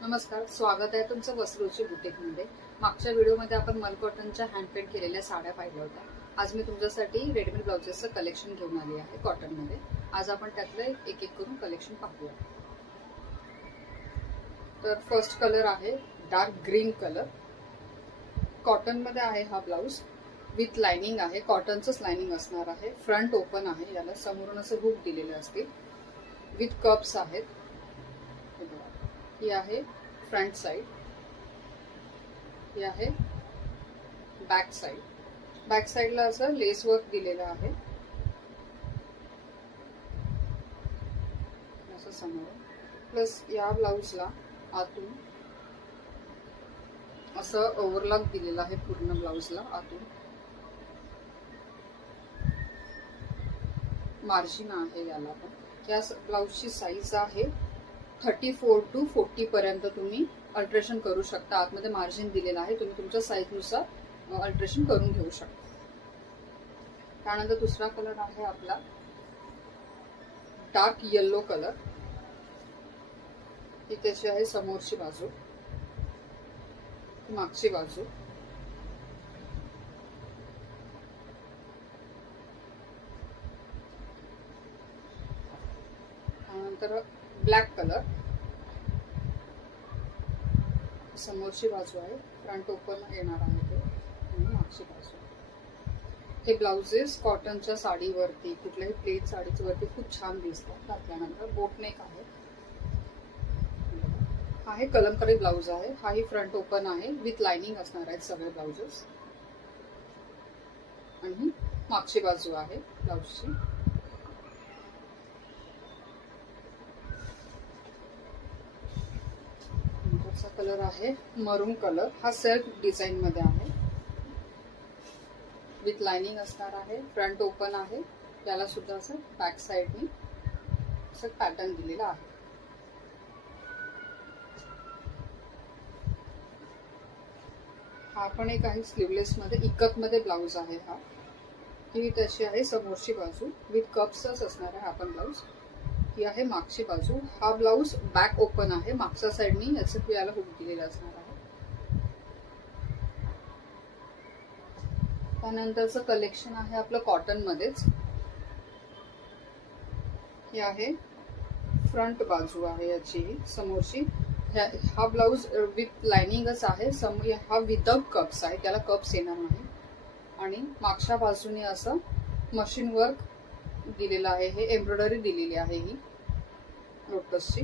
नमस्कार, स्वागत आहे तुमचं वस्त्रोची बुटीकमध्ये। मागच्या व्हिडिओमध्ये आपण मल कॉटनच्या हँडपेंट केलेल्या साड्या पाहिल्या होत्या। आज मी तुमच्यासाठी रेडीमेड ब्लाउजेसचं कलेक्शन घेऊन आली आहे कॉटनमध्ये। आज आपण त्यातलं एक एक करून कलेक्शन पाहूया। तर फर्स्ट कलर आहे डार्क ग्रीन कलर। कॉटनमध्ये आहे हा ब्लाउज, विथ लाइनिंग आहे, कॉटनचंच लाइनिंग असणार आहे। फ्रंट ओपन आहे, याला समोरून असं हुक दिलेले असतील, विथ कप्स आहेत। ही आहे फ्रंट साइड, ही आहे बॅक साइड। बॅक साइडला असं लेस वर्क दिलेलं आहे, असं समोर। प्लस या ब्लाउजला आतून असं ओव्हरलॉक दिलेलं आहे, पूर्ण ब्लाउजला आतून मार्जिन आहे याला पण। या ब्लाउजची साईज आहे 34 to 40 पर्यंत तुम्ही अल्ट्रेशन करू शकता। आतमध्ये मार्जिन दिलेलं आहे, तुम्ही तुमच्या साईजनुसार अल्ट्रेशन करून घेऊ शकता। त्यानंतर दुसरा कलर आहे आपला डार्क येलो कलर। ही त्याची आहे समोरची बाजू, मागची बाजू। त्यानंतर ब्लॅक कलर, समोरची बाजू आहे, फ्रंट ओपन येणार आहे ते, आणि मागची बाजू। हे ब्लाउजेस कॉटनच्या साडीवरती, कुठल्याही प्लेन साडीवरती खूप छान दिसतात घातल्यानंतर। बोटनेक आहे कलमकारी ब्लाउज आहे। हाही फ्रंट ओपन आहे, विथ लाइनिंग असणार आहेत सगळे ब्लाउजेस। आणि मागची बाजू आहे ब्लाउजची। कलर आहे मरून कलर, हा सेल्फ डिझाइन मध्ये आहे, विथ लाइनिंग असणार आहे, फ्रंट ओपन आहे, याला सुद्धा असं बॅक साइडनी असं पॅटर्न दिलेला आहे। हा पण एक आहे स्लीवलेस मध्ये, इकत मध्ये ब्लाउज आहे हा। ही त्याची आहे समोरची बाजू, विथ कप्सच असणार आहे हा पण ब्लाउज। ही आहे मागची बाजू। हा ब्लाउज बॅक ओपन आहे, मागच्या साइडनी याचं याला हुक दिलेला असणार आहे। त्यानंतरचं कलेक्शन आहे आपलं कॉटन मध्येच। ही आहे फ्रंट बाजू आहे याची समोरची। हा ब्लाउज विथ लाइनिंगच आहे, हा विदाउट कप्स आहे, त्याला कप्स येणार नाही। आणि मागच्या बाजूने असं मशीन वर्क दिलेलं आहे, हे एम्ब्रॉयडरी दिलेली आहे ही लोटसची।